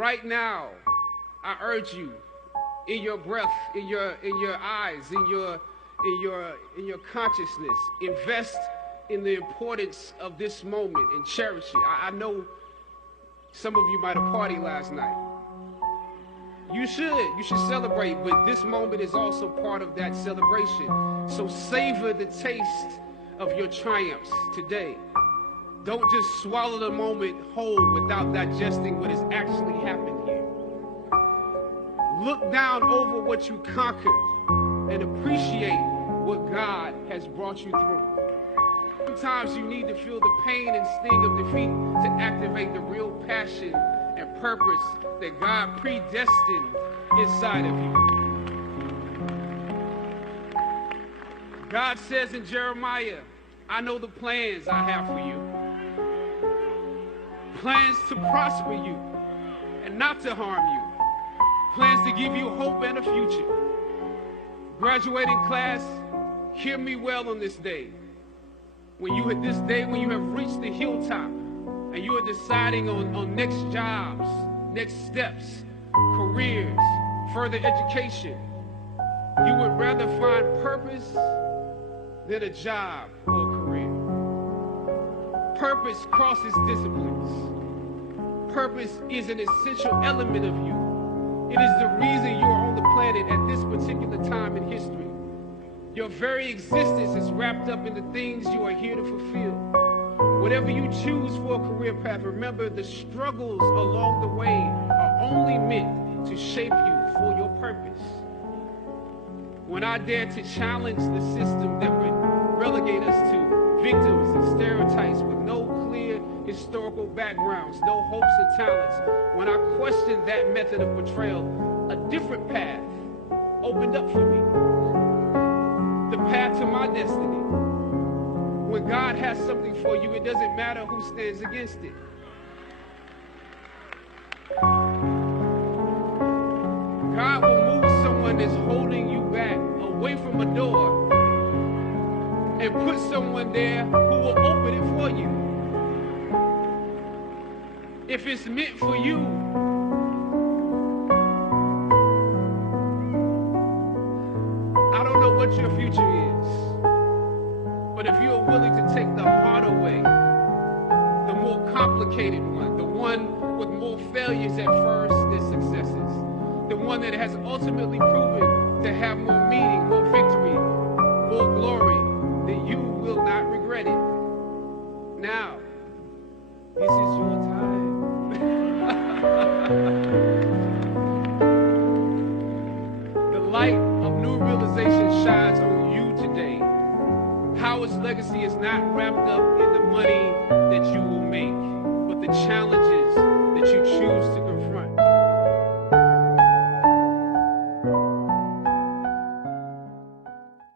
Right now, I urge you, in your breath, in your eyes, in your consciousness, invest in the importance of this moment and cherish it. I know some of you might have partied last night. You should celebrate, but this moment is also part of that celebration. So savor the taste of your triumphs today. Don't just swallow the moment whole without digesting what has actually happened here. Look down over what you conquered and appreciate what God has brought you through. Sometimes you need to feel the pain and sting of defeat to activate the real passion and purpose that God predestined inside of you. God says in Jeremiah, I know the plans I have for you. Plans to prosper you and not to harm you. Plans to give you hope and a future. Graduating class, hear me well on this day. When you have reached the hilltop and you are deciding on next jobs, next steps, careers, further education, you would rather find purpose than a job or a career. Purpose crosses disciplines. Purpose is an essential element of you. It is the reason you are on the planet at this particular time in history. Your very existence is wrapped up in the things you are here to fulfill. Whatever you choose for a career path, remember the struggles along the way are only meant to shape you for your purpose. When I dare to challenge the system that would relegate us to victims and stereotypes with no clear historical backgrounds, no hopes or talents, when I questioned that method of portrayal, a different path opened up for me. The path to my destiny. When God has something for you, it doesn't matter who stands against it. God will move someone that's holding you back away from a door and put someone there who will open it for you. If it's meant for you, I don't know what your future is, but if you are willing to take the harder way, the more complicated one, the one with more failures at first than successes, the one that has ultimately proven to have more meaning, more victory, more glory, then you will not regret it. Now, this is your time. The light of new realization shines on you today. Howard's legacy is not wrapped up in the money that you will make, but the challenges